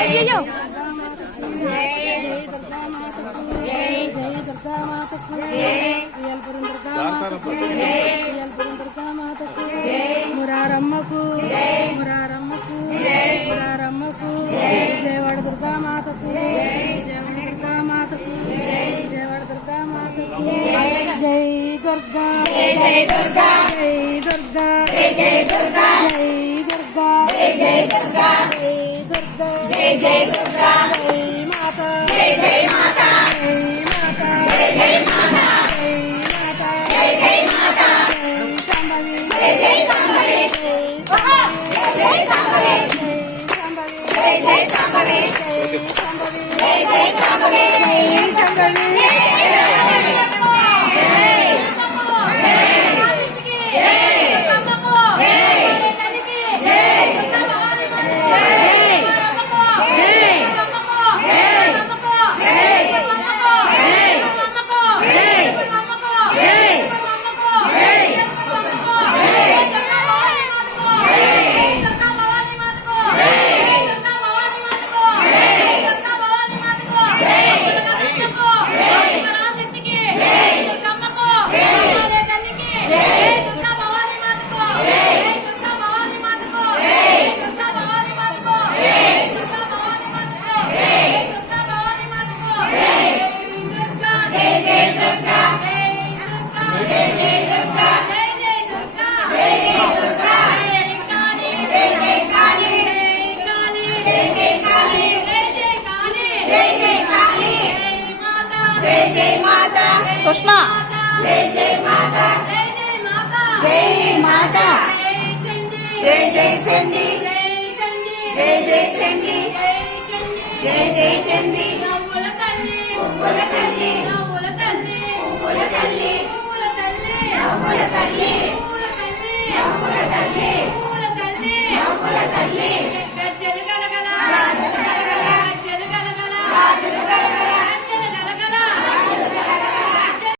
అయ్యో మురారమ్మకు మురారమ్మకు మురారమ్మకు విజయవాడ దుర్గామాతకు విజయవాడ దుర్గామాతకు జై దుర్గా జై దుర్గా జై దుర్గా జై దుర్గా జై దుర్గా జై దుర్గా జై జై దుర్గా జై మాతా జై జై మాతా జై మాత జై జై మాత జై మాతా జై జై మాత జై సంభవి జై జై సంభవి జై సంభవి జై జై సంభవి జై సంభవి సుష్మా. జై మాత జై జై చండి. జై జై చండి. జై జై చండి తల్లి తల్లి తల్లి. నవ్వుల తల్లి. నవ్వుల తల్లి.